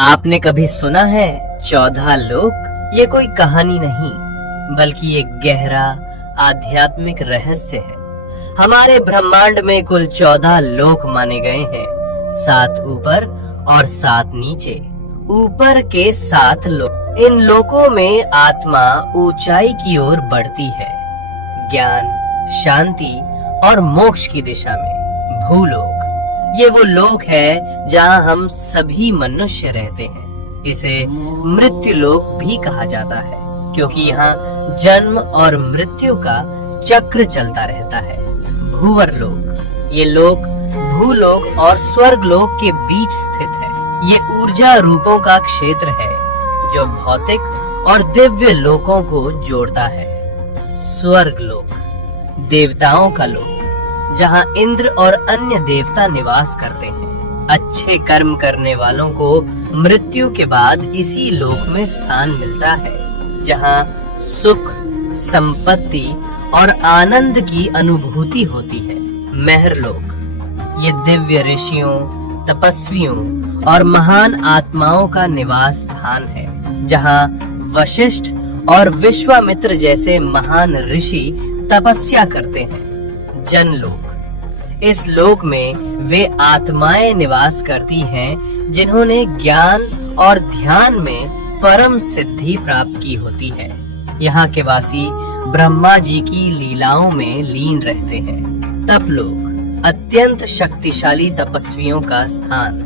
आपने कभी सुना है 14 लोक? ये कोई कहानी नहीं बल्कि एक गहरा आध्यात्मिक रहस्य है। हमारे ब्रह्मांड में कुल 14 लोक माने गए हैं, 7 ऊपर और 7 नीचे। ऊपर के 7 लोक, इन लोकों में आत्मा ऊंचाई की ओर बढ़ती है, ज्ञान, शांति और मोक्ष की दिशा में। भूलोक, ये वो लोक है जहाँ हम सभी मनुष्य रहते हैं। इसे मृत्यु लोक भी कहा जाता है क्योंकि यहाँ जन्म और मृत्यु का चक्र चलता रहता है। भूवर लोक, ये लोक भूलोक और स्वर्ग लोक के बीच स्थित है। ये ऊर्जा रूपों का क्षेत्र है जो भौतिक और दिव्य लोकों को जोड़ता है। स्वर्ग लोक, देवताओं का लोक, जहाँ इंद्र और अन्य देवता निवास करते हैं। अच्छे कर्म करने वालों को मृत्यु के बाद इसी लोक में स्थान मिलता है, जहाँ सुख, संपत्ति और आनंद की अनुभूति होती है। महरलोक, ये दिव्य ऋषियों, तपस्वियों और महान आत्माओं का निवास स्थान है, जहाँ वशिष्ठ और विश्वामित्र जैसे महान ऋषि तपस्या करते हैं। जनलोक, इस लोक में वे आत्माएं निवास करती हैं जिन्होंने ज्ञान और ध्यान में परम सिद्धि प्राप्त की होती है। यहाँ के वासी ब्रह्मा जी की लीलाओं में लीन रहते हैं। तपलोक, अत्यंत शक्तिशाली तपस्वियों का स्थान,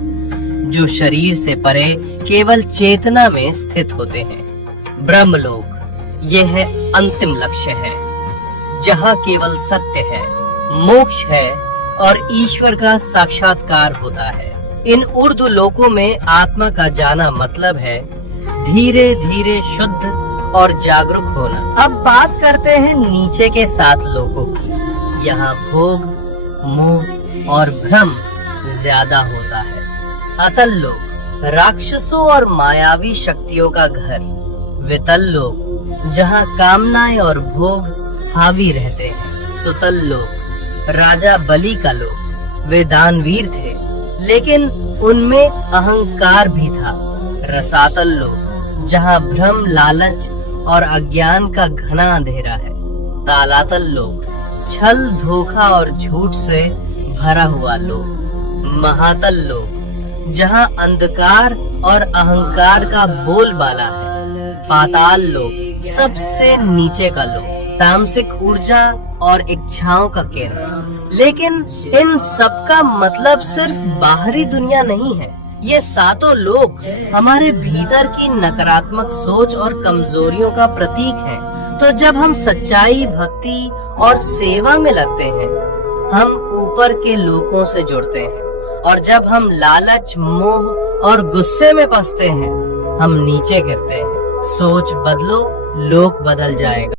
जो शरीर से परे केवल चेतना में स्थित होते हैं। ब्रह्मलोक, यह है अंतिम लक्ष्य है, जहाँ केवल सत्य है, मोक्ष है और ईश्वर का साक्षात्कार होता है। इन उर्दू लोकों में आत्मा का जाना मतलब है धीरे धीरे शुद्ध और जागरूक होना। अब बात करते हैं नीचे के 7 लोकों की। यहाँ भोग, मोह और भ्रम ज्यादा होता है। अतल लोक, राक्षसों और मायावी शक्तियों का घर। वितल लोक, जहाँ कामनाएं और भोग हावी रहते हैं। सुतल लोक, राजा बलि का लोक। वे दानवीर थे लेकिन उनमें अहंकार भी था। रसातल लोक, जहाँ भ्रम, लालच और अज्ञान का घना अंधेरा है। तालातल लोक, छल, धोखा और झूठ से भरा हुआ लोक। महातल लोक, जहाँ अंधकार और अहंकार का बोलबाला है। पाताल लोक, सबसे नीचे का लोक, तामसिक ऊर्जा और इच्छाओं का केंद्र। लेकिन इन सब का मतलब सिर्फ बाहरी दुनिया नहीं है। ये 7 लोक हमारे भीतर की नकारात्मक सोच और कमजोरियों का प्रतीक हैं। तो जब हम सच्चाई, भक्ति और सेवा में लगते हैं, हम ऊपर के लोकों से जुड़ते हैं, और जब हम लालच, मोह और गुस्से में फंसते हैं, हम नीचे गिरते हैं। सोच बदलो, लोक बदल जाएगा।